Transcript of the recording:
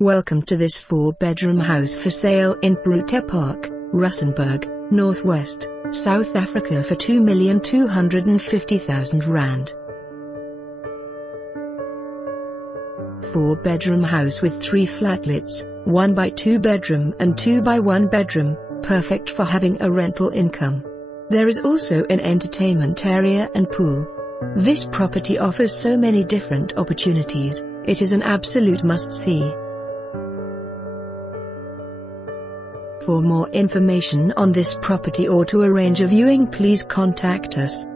Welcome to this 4-bedroom house for sale in Brute Park, Rustenburg, Northwest, South Africa for R2,250,000. 4-bedroom house with 3 flatlets, 1 by 2 bedroom and 2 by 1 bedroom, perfect for having a rental income. There is also an entertainment area and pool. This property offers so many different opportunities, it is an absolute must-see. For more information on this property or to arrange a viewing, please contact us.